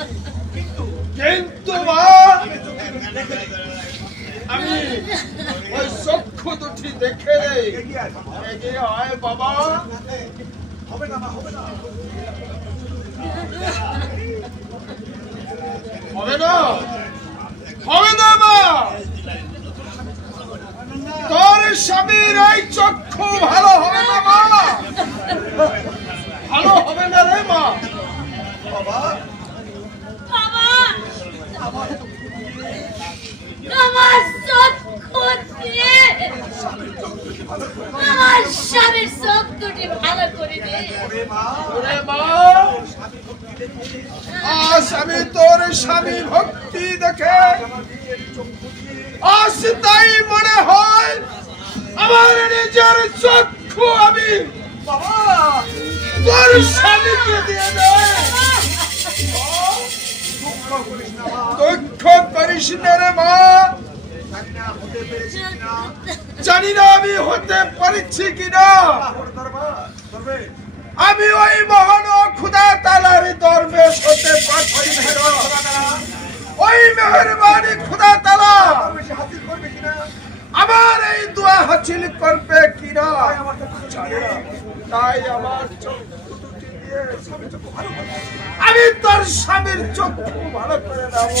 কিন্তু আমি ওই চক্ষু দুটি দেখে এগিয়ে আয় বাবা। হবে না হবে না। মা! তোর স্বামীর এই চক্ষু ভালো হবে না মা? ভালো হবে না রে মা। আমার চক্ষু দিয়ে আমার স্বামীর চোখ দুটি ভালো করে দে। ওরে মা। আজ আমি তোর স্বামী ভক্তি দেখে আজ তাই মনে হয় আমার নিজের চক্ষু আমি তোর স্বামীকে দিয়ে দেয় করিস না রে মা। জানি না আমি হতে পারছি কিনা। আমি ওই মহান খুদা তালার দরবেশ হতে পারছি ওই মেহরবানি খুদা তালা আমার এই দোয়া হাসিল করবে কিনা। তাই আমার আমি তোর স্বামীর চক্ষু ভালো করে দেবো।